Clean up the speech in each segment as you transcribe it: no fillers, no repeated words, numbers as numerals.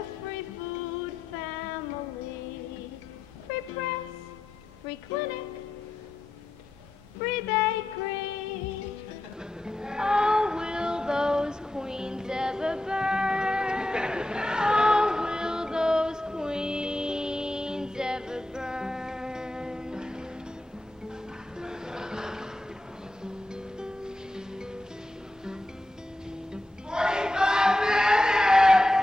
a free food family. Free press, free clinic, free bakery. Oh, will those queens ever burn? Oh, will those queens ever burn? 45 minutes!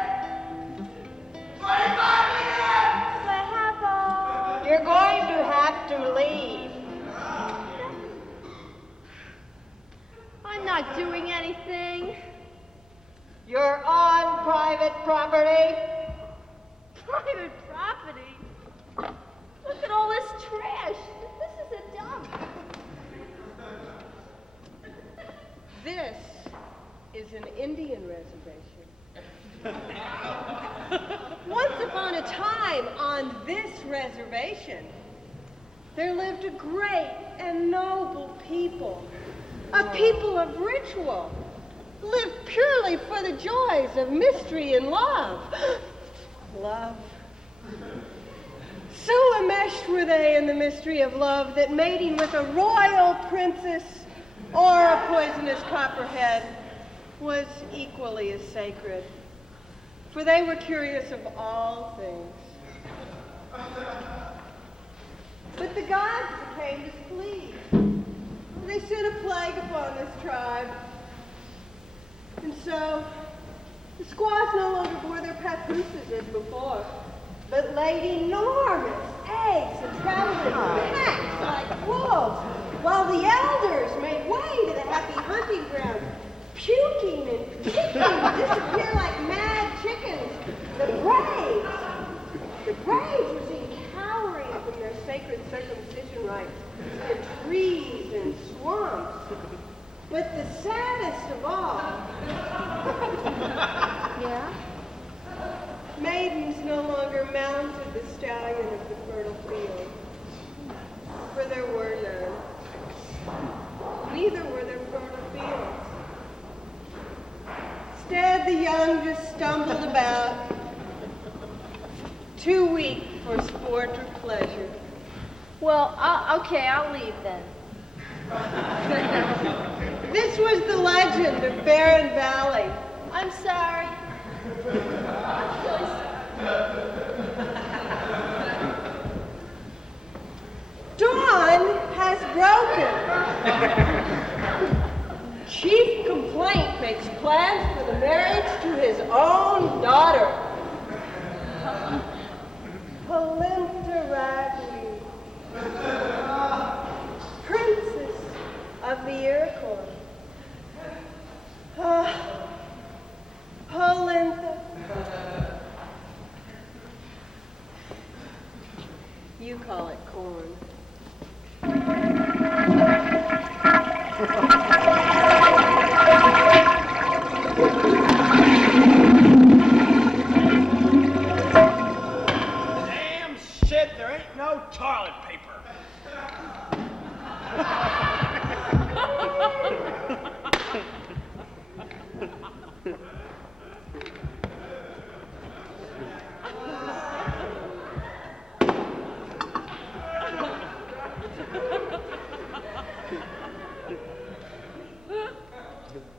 45 minutes! I have all. You're going to have to leave. I'm not doing anything. You're on private property. Private property? Look at all this trash. This is a dump. This is an Indian reservation. Once upon a time, on this reservation, there lived a great and noble people. A people of ritual, lived purely for the joys of mystery and love. Love. So enmeshed were they in the mystery of love that mating with a royal princess or a poisonous copperhead was equally as sacred, for they were curious of all things. But the gods became displeased. They sent a plague upon this tribe. And so, the squaws no longer wore their papooses as before, but laid enormous eggs and traveled in packs like wolves, while the elders made way to the happy hunting ground, puking and kicking to disappear like mad chickens. The braves were seen cowering from their sacred circumcision rites in trees and swamps. But the saddest of all, Yeah? maidens no longer mounted the stallion of the fertile field, for there were none. Neither were there fertile fields. Instead, the young just stumbled about, too weak for sport or pleasure. Well, okay, I'll leave then. This was the legend of Barren Valley. I'm sorry. Dawn has broken. Chief Complaint makes plans for the marriage to his own daughter. Palinta Ragli, Princess of the Iroquois. Palinta. You call it corn. Damn shit, there ain't no toilet paper.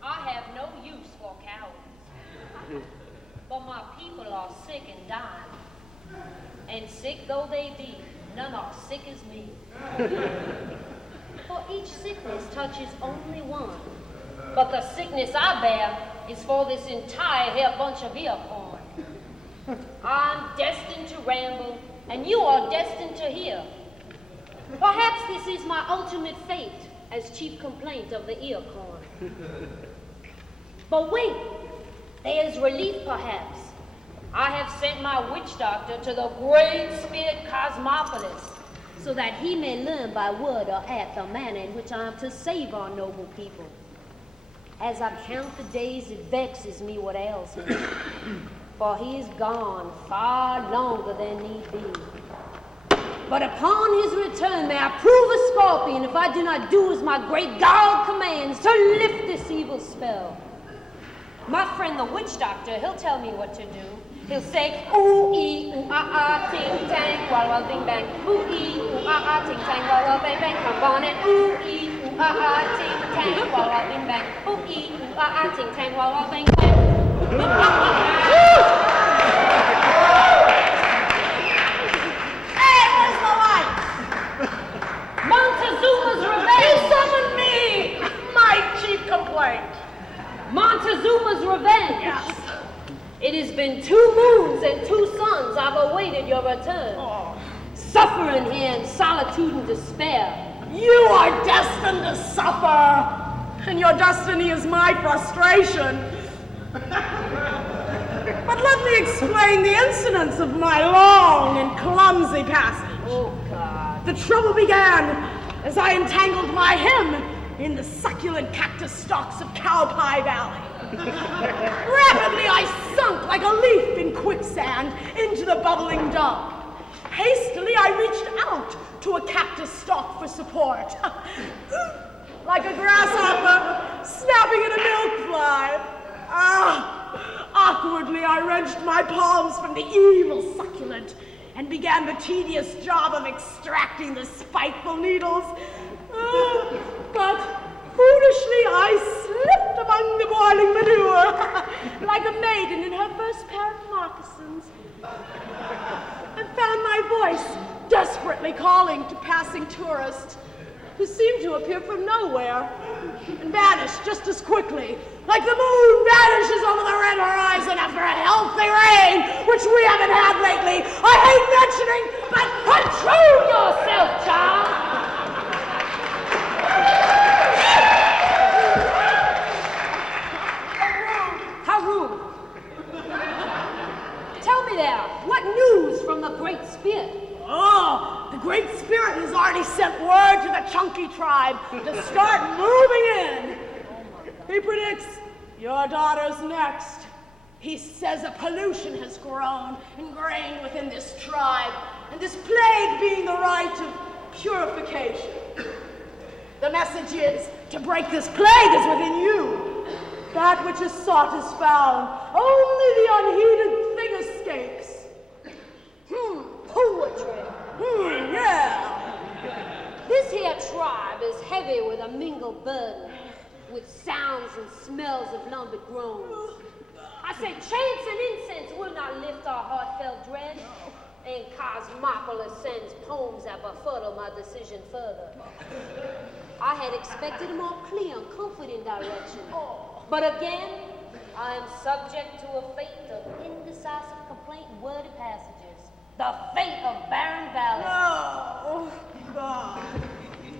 I have no use for cowards, but my people are sick and dying, and sick though they be, none are sick as me. For each sickness touches only one, but the sickness I bear is for this entire here bunch of ear corn. I'm destined to ramble, and you are destined to hear. Perhaps this is my ultimate fate as chief complaint of the ear corn. But wait, there is relief perhaps. I have sent my witch doctor to the great spirit Cosmopolis, so that he may learn by word or act the manner in which I am to save our noble people. As I count the days, it vexes me what ails me, for he is gone far longer than need be. But upon his return, may I prove a scorpion if I do not do as my great God commands to lift this evil spell. My friend the witch doctor, he'll tell me what to do. He'll say, ooh, ee, ooh, ah, ah, ting, tang, wah, wah, bing, bang. Ooh, ee, ooh, ah, ah, ting, tang, wah, wah, bang, bang. Come on and ooh, ee, ooh, ah, ah, ting, tang, wah, wah, bing, bang. Ooh, ee, ooh, ah, ah, ting, tang, wah, wah, bang, bang. Hey, where's the light? Montezuma's You revenge! summoned me! My chief complaint. Montezuma's revenge! Yes. It has been 2 moons and 2 suns I've awaited your return. Oh. Suffering here in solitude and despair. You are destined to suffer, and your destiny is my frustration. But let me explain the incidents of my long and clumsy passage. Oh, God. The trouble began as I entangled my hymn in the succulent cactus stalks of Cowpie Valley. Rapidly I sunk like a leaf in quicksand into the bubbling dump. Hastily I reached out to a cactus stalk for support. Like a grasshopper snapping at a milk fly. Awkwardly I wrenched my palms from the evil succulent and began the tedious job of extracting the spiteful needles. But foolishly I slipped among the boiling manure like a maiden in her first pair of moccasins and found my voice desperately calling to passing tourists who seemed to appear from nowhere and vanished just as quickly, like the moon vanishes over the red horizon after a healthy rain, which we haven't had lately. I hate mentioning, but control yourself, child! Haroon! Tell me there, what news from the Great Spirit? Oh, the Great Spirit has already sent word to the Chunky tribe to start moving in. He predicts your daughter's next. He says a pollution has grown ingrained within this tribe, and this plague being the rite of purification. The message is, to break this plague is within you. That which is sought is found. Only the unheeded thing escapes. Poetry. Yeah. This here tribe is heavy with a mingled burden, with sounds and smells of lumbered groans. I say chants and incense will not lift our heartfelt dread, and Cosmopolis sends poems that befuddle my decision further. I had expected a more clear and comforting direction, but again, I am subject to a fate of indecisive complaint and wordy passages. The fate of Barren Valley. Oh, God.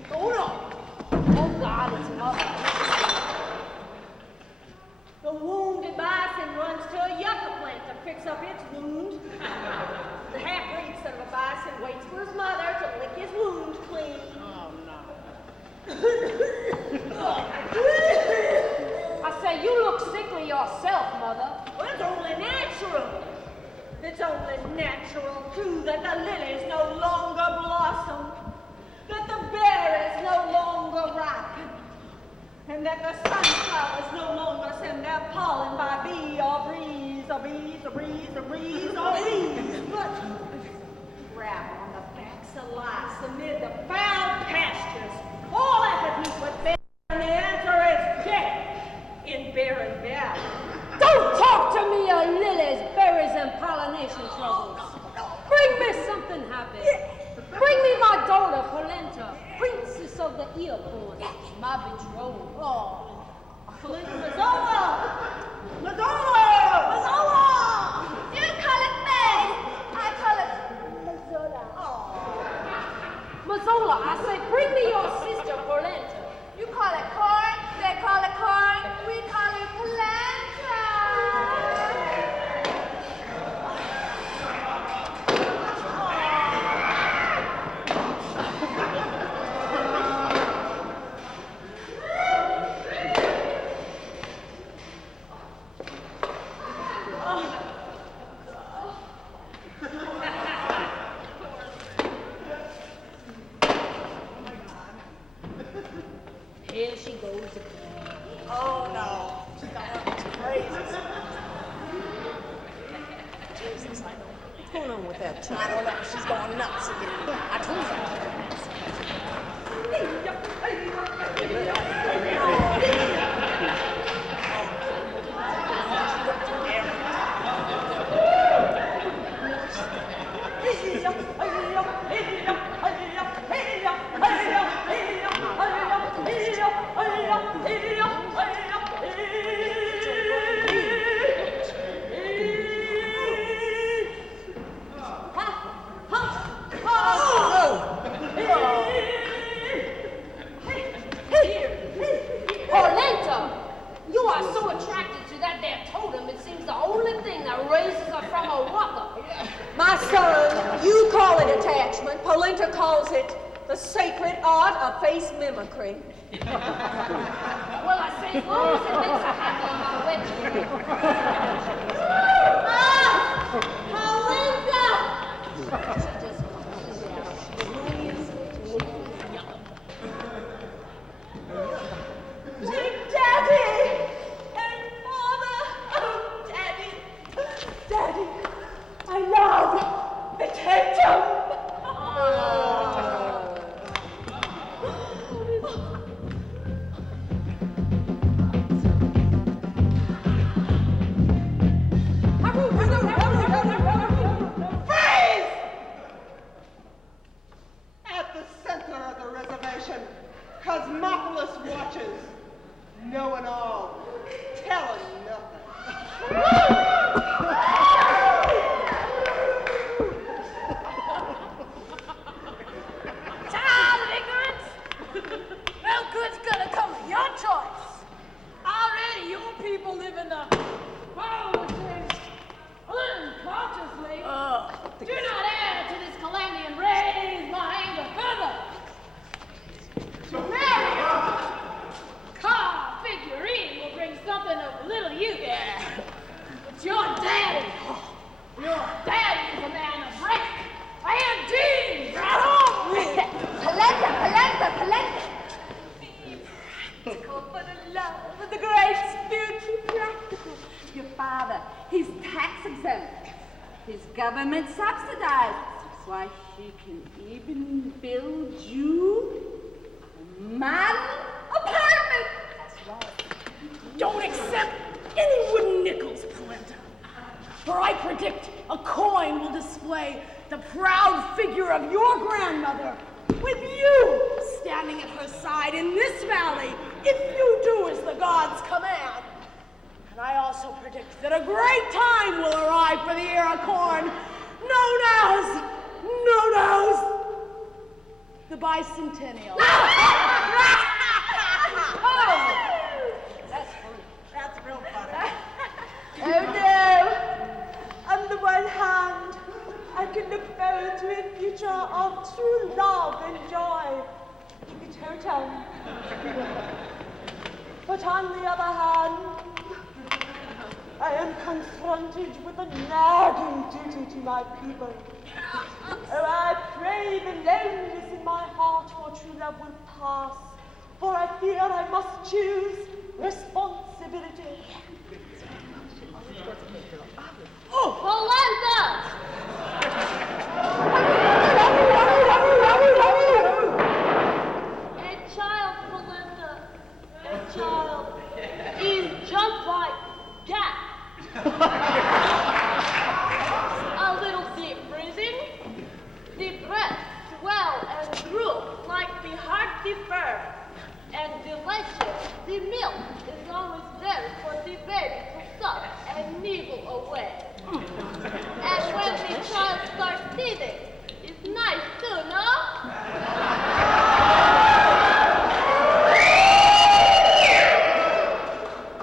Hold on. Oh, God, it's mother. The wounded bison runs to a yucca plant to fix up its wound. The half-breed son of a bison waits for his mother to lick his wound clean. Oh, no. I say, you look sickly yourself, mother. Well, it's only natural. It's only natural, too, that the lilies no longer blossom, that the berries no longer ripen, and that the sunflowers no longer send their pollen by bee or breeze or bees or breeze or breeze or bees, but gravel on the backs of lice amid the foul pastures, all that have meet with barren, and the answer is death in Barren Valley. Don't talk to me of lilies, berries, and pollination troubles. Bring me something happy. Bring me my daughter, Polenta, princess of the earcorn, my betrothed. Oh. Mazola! Mazola! You call it May. I call it Mazola. Mazzola, I say, bring me your sister, Polenta. You call it corn, they call it corn, we call it polenta. Yes, I know. What's going on with that child? I don't know. She's going nuts again. I told you. Polenta, you are so attracted to that there totem, it seems the only thing that raises her from a rucker. My son, you call it attachment. Polenta calls it the sacred art of face mimicry. Well, I say, as long as it makes her happy, I'll let you. Polenta! She just comes Hey, Daddy! Hey, Father! Oh, Daddy! Daddy, I love the totem! Freeze! At the center of the reservation, Cosmopolis watches, knowing all, telling nothing. Child of ignorance? No good's gonna come of your choice. Already your people live in the politics unconsciously. Do not add to this calamity and raise my anger further. To marry car figurine will bring something of little use. But your daddy is a man of rank. I am Dean, right on. Polenta! Practical for the love of the great spiritual practical. Your father, he's tax exempt. His government subsidized. Why, she can even build you a model apartment. That's right. Don't accept any wooden nickels, Polenta. For I predict a coin will display the proud figure of your grandmother with you standing at her side in this valley if you do as the gods command. And I also predict that a great time will arrive for the ear of corn known as the bicentennial. That's real funny. Oh no! On the one hand, I can look forward to a future of true love and joy in the totem. But on the other hand, I am confronted with a nagging duty to my people. Oh, I pray the loneliness in my heart for true love will pass, for I fear I must choose responsibility. Polenta! A child, Polenta, a child is just like Jack. A little deep breathing, the breath swell and droop like the heart deferred, and delicious, the milk is always there for the baby to suck and nibble away. And when the child starts teething, it's nice too, no?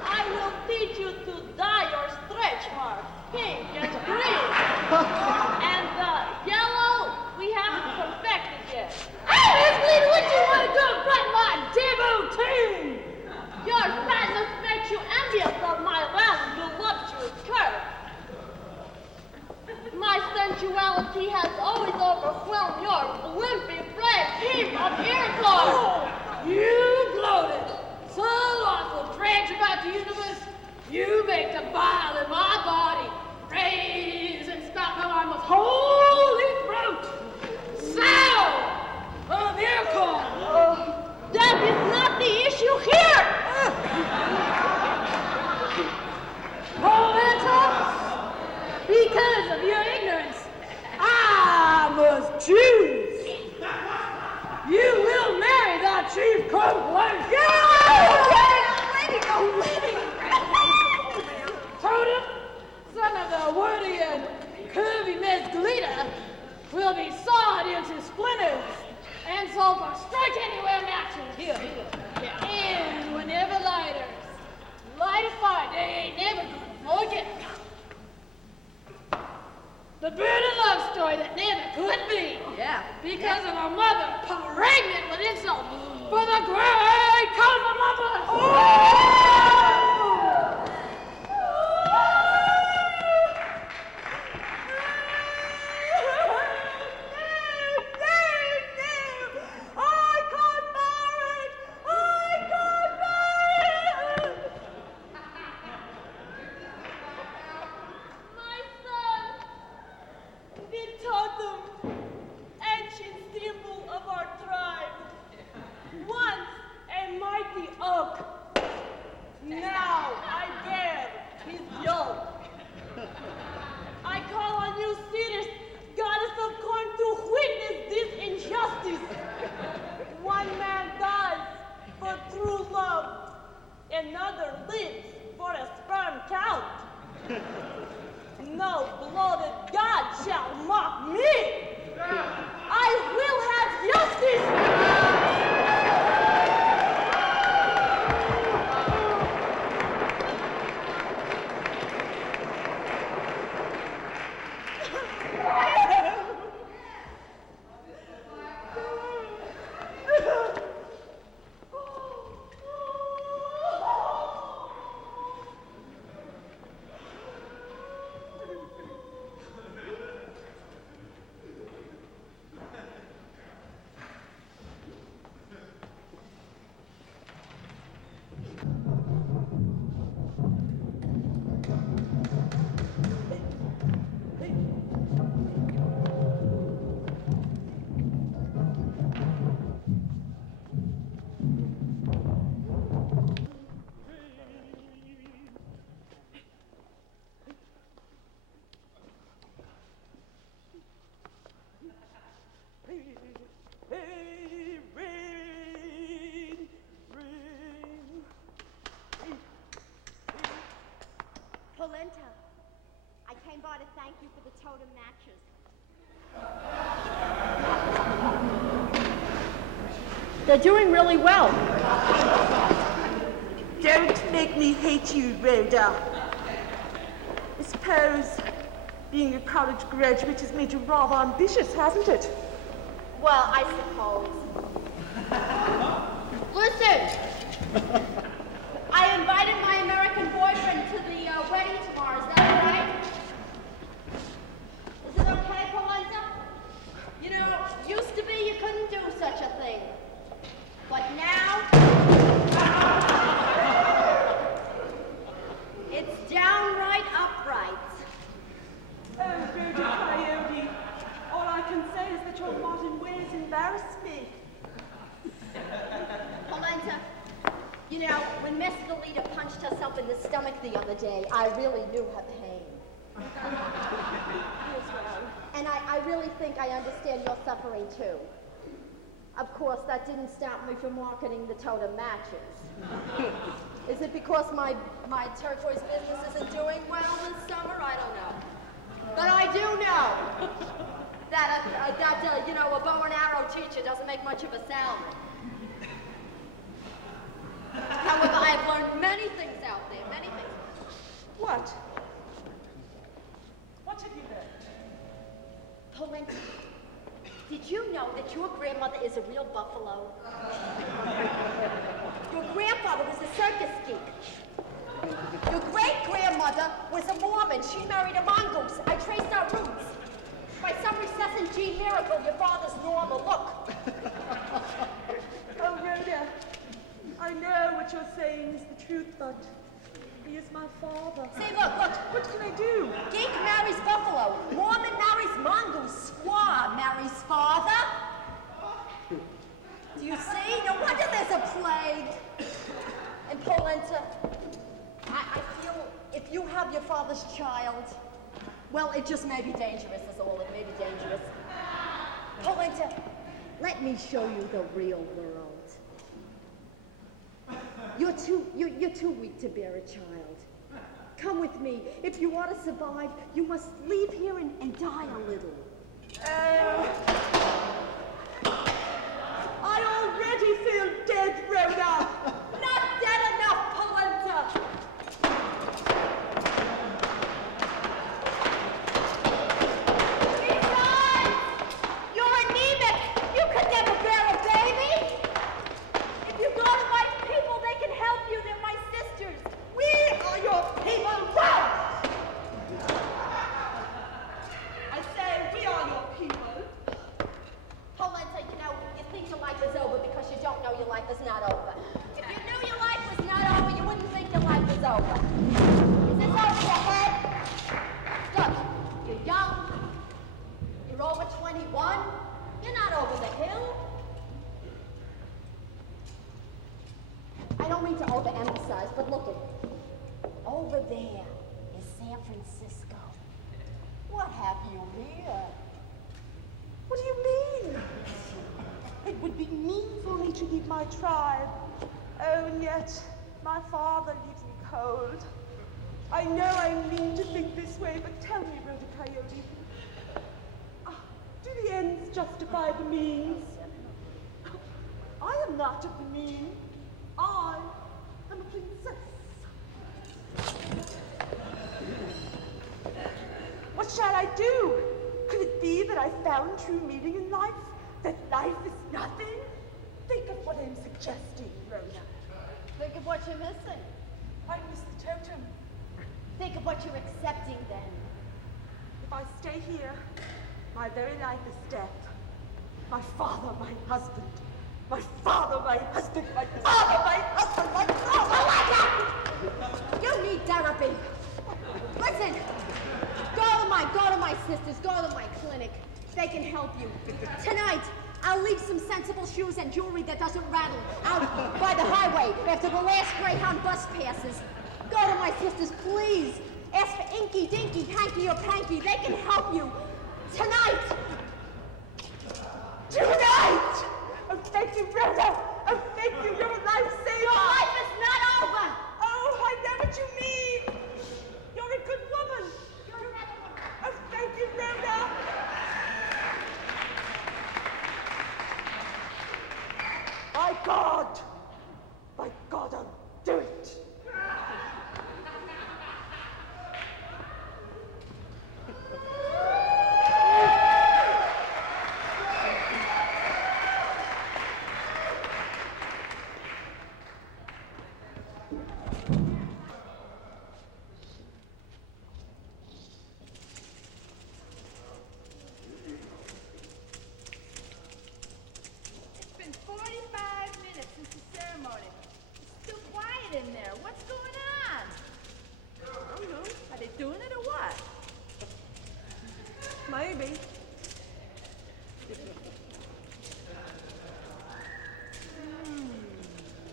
I will teach you to dye your stretch marks pink and green. And the yellow we haven't perfected yet. Hey, Miss Gleason, what you want to do in front of my devotee? Your fatness makes you envious of my round, voluptuous curve. My sensuality has always overwhelmed your blimpy flame heap of irritants. Oh, you bloated, so awful dredge about the universe. You make the bile in my body raise and spout choose. You will marry that chief complaint. Totem, son of the woody and curvy Miss Glita, will be sawed into splinters and sold for strike anywhere matches. Here. And whenever lighters light a fire, they ain't never gonna forget. The burning love story that never could be. Yeah. Because of a mother pregnant with insult for the great Cosmo Mother. Polenta, I came by to thank you for the totem matches. They're doing really well. Don't make me hate you, Rhoda. I suppose being a college graduate has made you rather ambitious, hasn't it? Well, I suppose. Listen! I invited my American boyfriend to the wedding tomorrow. Is that all right? Is it okay, Polenta? You know, used to be you couldn't do such a thing. But now, it's downright upright. Oh, Rhoda Coyote, all I can say is that your modern ways embarrass me. Polenta, you know, when Miss Galita punched herself in the stomach the other day, I really knew her pain. And I really think I understand your suffering, too. Of course, that didn't stop me from marketing the totem matches. Is it because my turquoise business isn't doing well this summer? I don't know. But I do know that you know, a bow and arrow teacher doesn't make much of a salary. However, I have learned many things out there, many things. What? What have you learned? Polenta, did you know that your grandmother is a real buffalo? Your grandfather was a circus geek. Your great-grandmother was a Mormon. She married a mongoose. I traced our roots. By some recessive gene miracle, your father's normal. Look. Oh, Rhoda, I know what you're saying is the truth, but he is my father. See, look. What can I do? Geek marries buffalo. Mormon marries mongoose. Squaw marries father. Do you see? No wonder there's a plague. And Polenta, I feel if you have your father's child, well, it just may be dangerous is all. It may be dangerous. Polenta, let me show you the real world. You're too weak to bear a child. Come with me. If you want to survive, you must leave here and die a little. I already feel dead, Rhoda. Not dead enough, Polenta. Besides, you're anemic. You could never bear a baby. If you go to my people, they can help you. They're my sisters. We are your people. Wow! I say we are your people. Polenta, you know, you think your life is over because you don't know your life is not over. If you knew your life was not over, you wouldn't think your life was over. Is this over your head? Look, you're young. You're over 21. You're not over the hill. I don't mean to overemphasize, but look at over there is San Francisco. What have you here? What do you mean? It would be mean for me to leave my tribe. Oh, and yet my father leaves me cold. I know I mean to think this way, but tell me, Rhoda Coyote, do the ends justify the means? I am not of the mean. I am a princess. What shall I do? Could it be that I found true meaning in life? That life is nothing? Think of what I'm suggesting, Rhoda. Think of what you're missing. I miss the totem. Think of what you're accepting then. If I stay here, my very life is death. My father, my husband. My father, my husband. My father, my husband. My father, my husband. You need therapy. Listen, go to my sisters, go to my clinic. They can help you. Tonight, I'll leave some sensible shoes and jewelry that doesn't rattle out by the highway after the last Greyhound bus passes. Go to my sisters, please. Ask for Inky, Dinky, Hanky, or Panky. They can help you. Tonight! Tonight! Oh, thank you, Rhoda. Oh, thank you. You're a lifesaver. Your life is not over! Oh, I know what you mean. You're a good woman. Oh, thank you, Rhoda. By God, I'll do it. It's been 45 minutes since the ceremony. It's still quiet in there. What's going on? I don't know. Are they doing it or what? Maybe.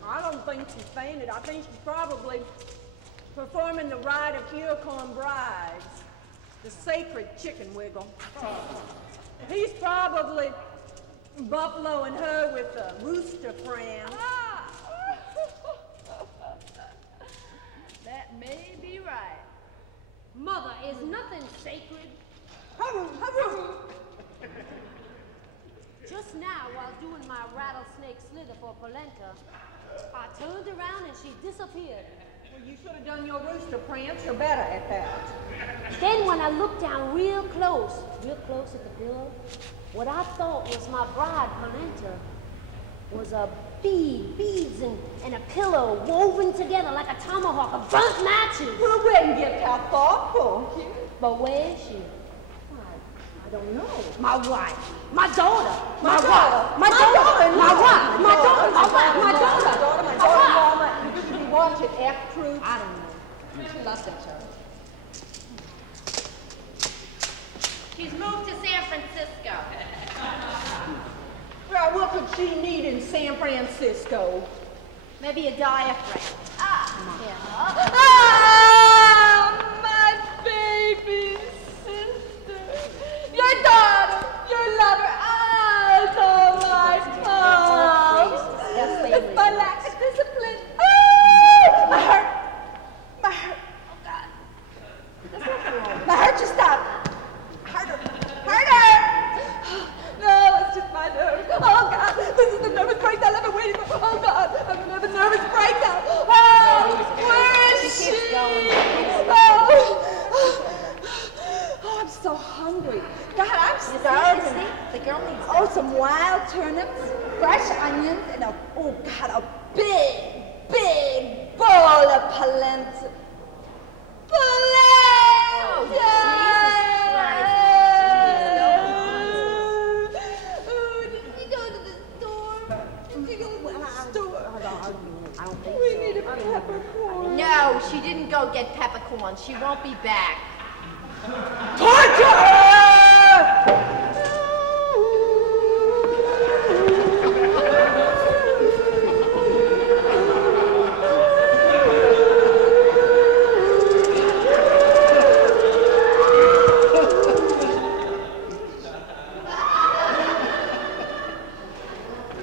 I don't think she fainted. I think she's probably performing the rite of unicorn brides, the sacred chicken wiggle. He's probably buffaloing her with a rooster pram. Ah! That may be right. Mother, is nothing sacred? Hurry, hurry! Just now, while doing my rattlesnake slither for Polenta, I turned around and she disappeared. Well, you should have done your rooster prance. You're better at that. Then when I looked down real close at the pillow, what I thought was my bride, Polenta, was a beads and a pillow woven together like a tomahawk of burnt matches. Well, when gift, how thoughtful. But where is she? I don't know. My wife, my daughter, My daughter, my daughter, my wife, my daughter, my wife, my daughter. My daughter, you usually watch it, act true. I don't know. She loves that show. She's moved to San Francisco. Well, what could she need in San Francisco? Maybe a diaphragm. Ah! My baby sister. Your daughter, your lover. hungry. God, I'm starving. The girl needs Oh, some wild turnips, fresh onions, and a big bowl of polenta. We need a peppercorn. No, she didn't go get peppercorn. She won't be back. Torture her!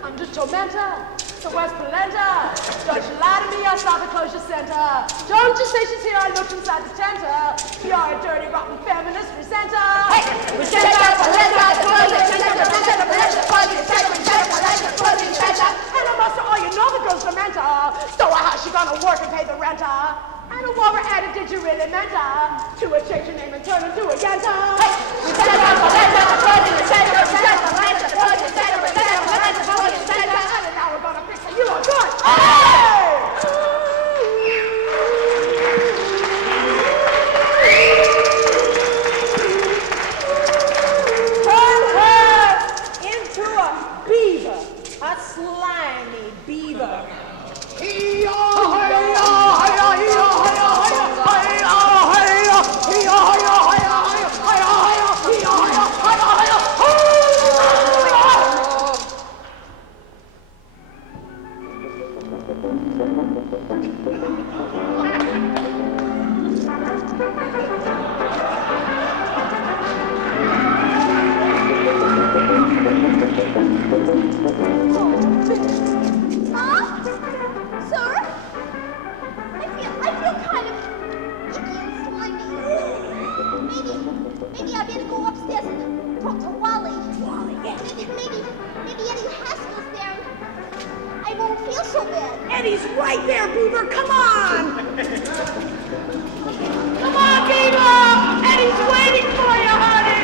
I'm just Tormenta. So where's Polenta? Don't you lie to me, I'll stop at closure center. Don't you say she's here, I looked inside the tent. You're a dirty, rotten feminist resenter. Hey! Resenta, polenta, closing center, resenta, polenta, closing center, resenta, polenta, closing center. And I'm also all you know the girl's Tormenta. So how's she gonna work and pay the renter? And a war added, did you really meant her? To a change your name and turn into a yenta. Hey! Resenta, polenta, closing center, resenta, polenta, closing center, resenta, polenta, closing center. And now we're gonna fix it, you are good. Hey! Turn her into a beaver, a slimy beaver. Huh? Sir? I feel kind of icky and slimy. Maybe I better go upstairs and talk to Wally. Maybe Eddie Haskell's there and I won't feel so bad. Eddie's right there, Beaver. Come on! Come on, Beaver! Eddie's waiting for you, honey!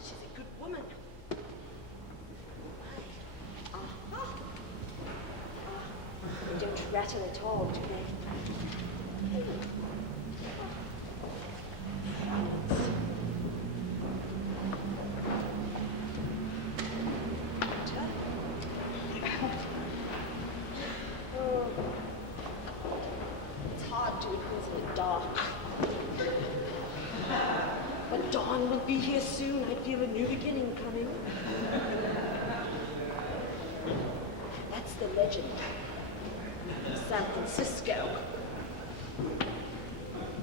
She's a good woman. They don't rattle at all, do they? It's hard doing things in the dark. But dawn will be here soon. I feel a new beginning coming. That's the legend. San Francisco.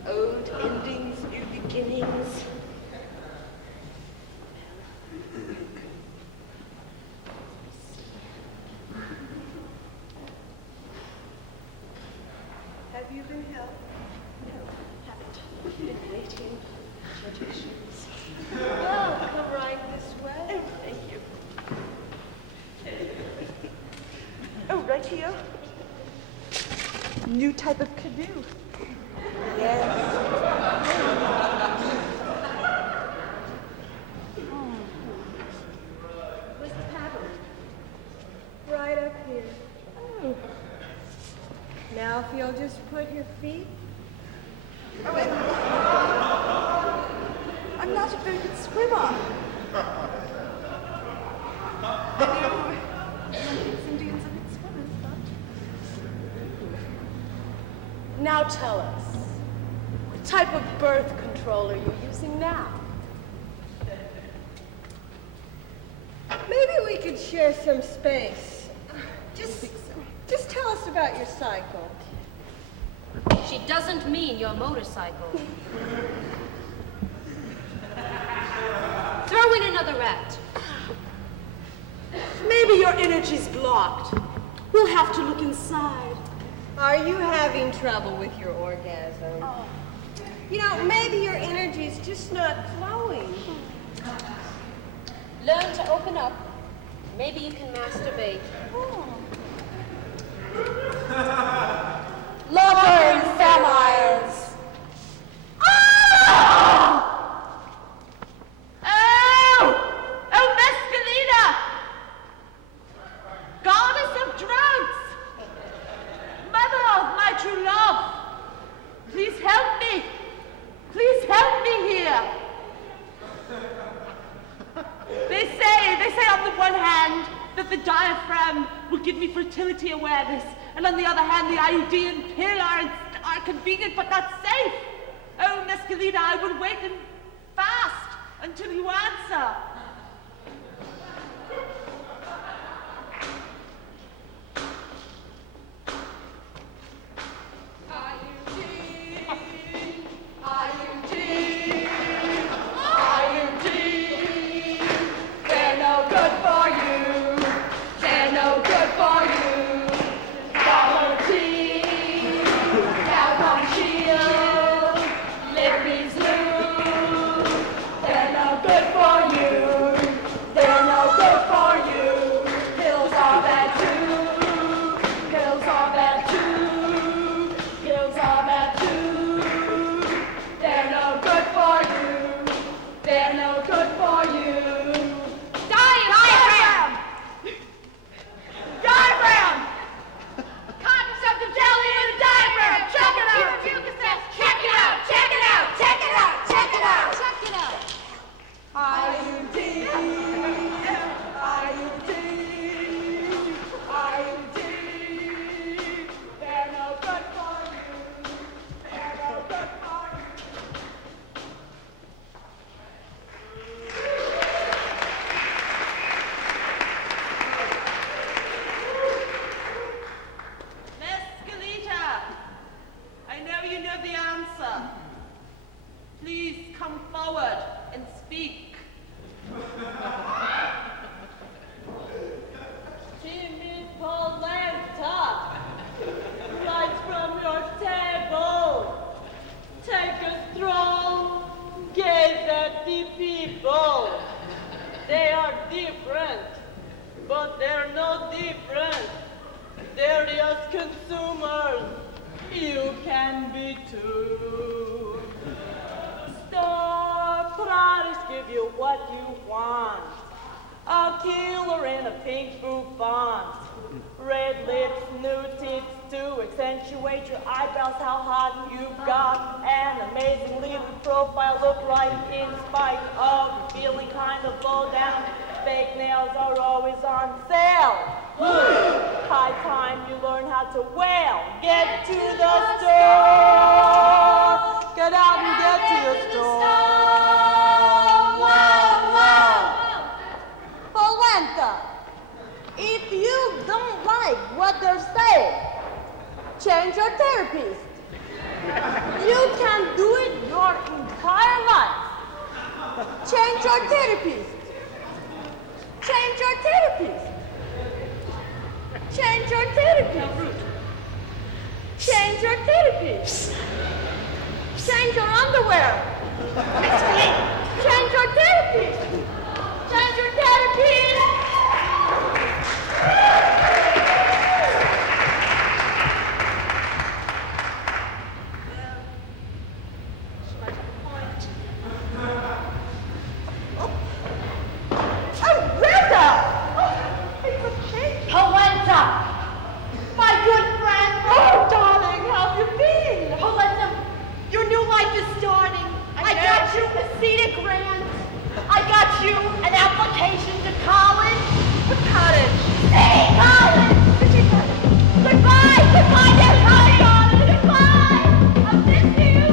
Old endings, new beginnings. Have you been helped? No, haven't. Been waiting. Traditions. Oh, come right this way. Thank you. Oh, right here. New type of canoe. Yes. Where's the paddle? Right up here. Oh. Now if you'll just put your feet. Oh, wait. I'm not a very good swimmer. Indians are good swimmers, but... Now tell us, what type of birth control are you using now? Maybe we could share some space. Just tell us about your cycle. She doesn't mean your motorcycle. Throw throw in another act. Maybe your energy's blocked. We'll have to look inside. Are you having trouble with your orgasm? You know, maybe your energy's just not flowing. Learn to open up. Maybe you can masturbate. Lovers, vampires. Oh, Mescalina! Goddess of droughts! Mother of my true love! Please help me! Please help me here! They say on the one hand that the diaphragm will give me fertility awareness, and on the other hand the IUD and pill are convenient but not safe. Oh, Mescalina, I will wait and fast until you answer. They're no good for you. They're no good for you. Bubble tea, Calgon Shield, Lippy's Lou. They're no good for you. They're no good for you. Pills are bad too. Pills are bad too. Pills are bad too. They're no good for you. They're no good for you. Diaphragm! Diaphragm! Contraceptive jelly in the diaphragm! Check it out! Check it out! Check it out! Check it out! Check it out! Check it out. IUD, IUD, IUD. They're no good for you. They're no good for you. Mescalina, I know you know the answer. Please come forward and speak. Timid polenta, rise from your table. Take a stroll, gaze at the people. They are different, but they're not different. They're just consumers. You can be too. Star products give you what you want. A killer in a pink bouffant. Red lips, new teeth to accentuate your eyebrows. How hot you've got an amazing little profile. Look right in spite of feeling kind of low down. Fake nails are always on sale. High time you learn how to wail. Get to the store. Get out and get to your store. Polenta, if you don't like what they're saying, change your therapist. You can do it your entire life. Change your therapist. Change your therapist. Change your therapist. Change your therapist. Change your underwear. Change your therapist. Change your therapist. Polenta! My good friend! Oh, darling, how have you been? Polenta, your new life is starting. I got you a CETA grant. I got you an application to college. What college? City College! City College. Goodbye! Goodbye, dear college, darling! Goodbye! I'll miss you!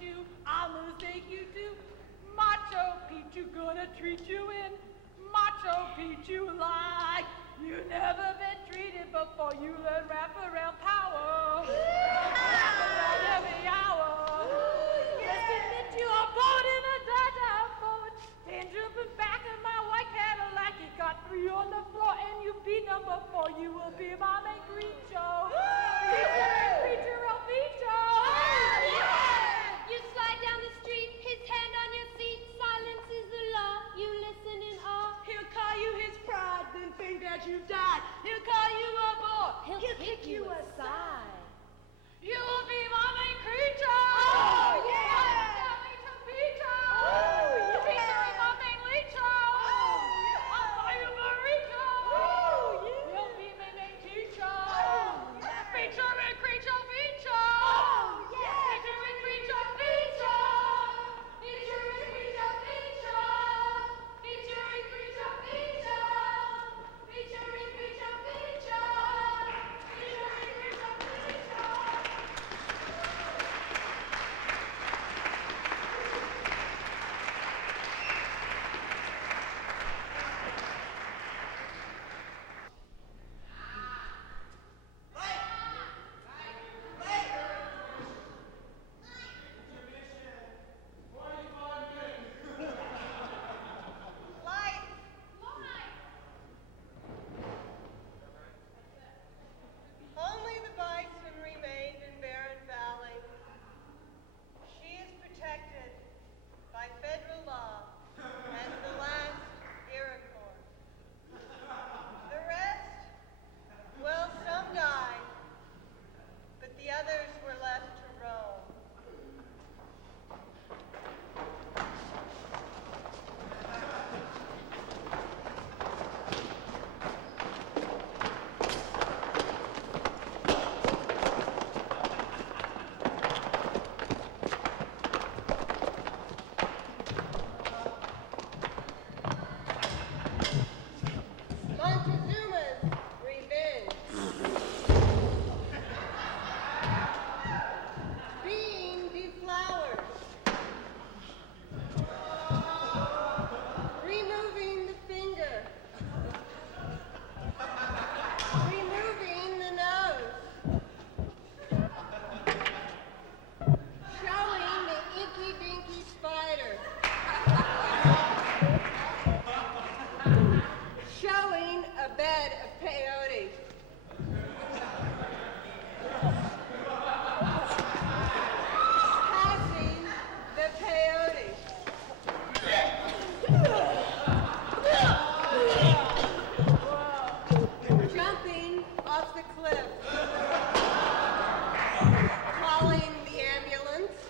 you. I'ma take you to Macho Picchu. Gonna treat you in Macho Picchu like you never been treated before. You learn wraparound power. Wraparound every hour. Just admit you are born in a da-da forward. Stand jumping back in my white Cadillac. You got 3 on the floor and you be number 4. You will be my main creature. Creature of feature. You slide down the street, his hand on your seat. Silence is the law. You listen in awe. He'll call you his pride, then think that you've died. He'll call you a bore. He'll kick you aside. You will be my main creature. Oh, yeah. Tell me to feature. Oh, yeah. Feature in my main leecher. Oh, yeah. I'll buy you Marika. Oh, yeah. You'll be my main teacher. Oh, yeah. Feature in creature feature. Oh, yeah. Feature in creature feature. Feature in creature feature. Feature in creature feature. Feature in creature feature. Feature in creature feature. Only the bison remained in Barren Valley. She is protected by federal law as the last Iroquois. The rest, well, some died, but the others were left to roam. Montezuma's revenge. Being deflowered. Removing the finger. Removing the nose. Showing the inky dinky spider. Showing a bed of peyote. Passing the peyote. Jumping off the cliff. Calling the ambulance.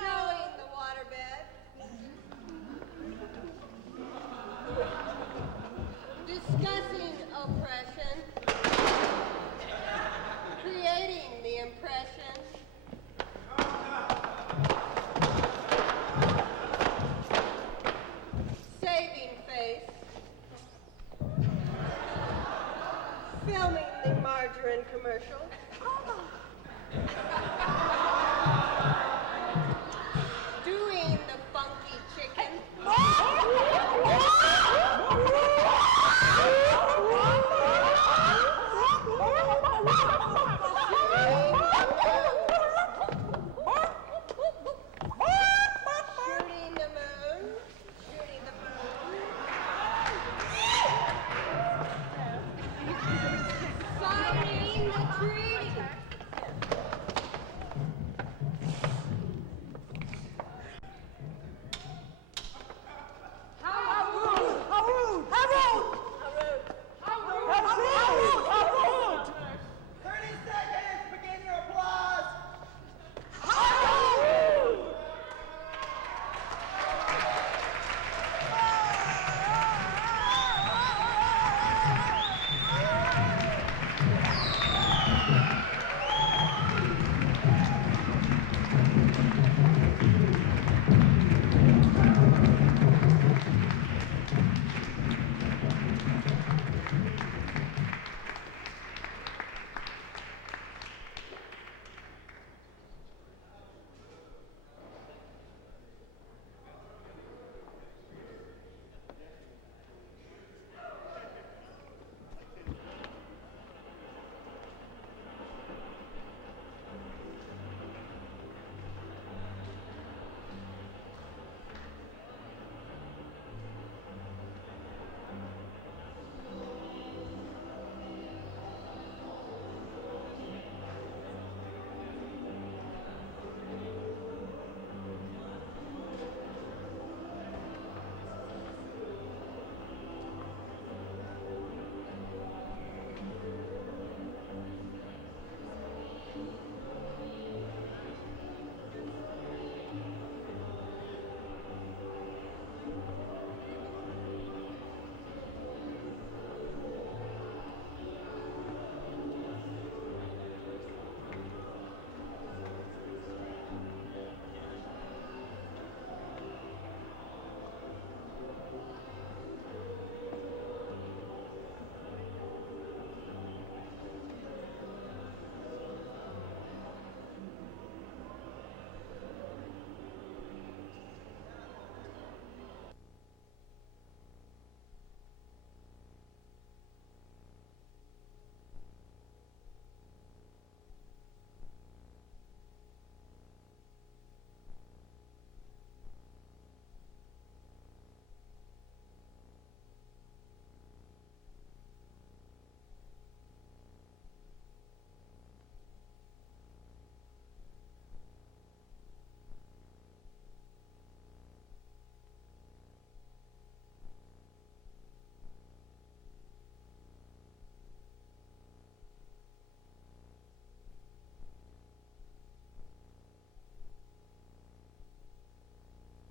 Showing the waterbed. Discussing oppression. Creating the impression. Saving face. Filming the margarine commercial.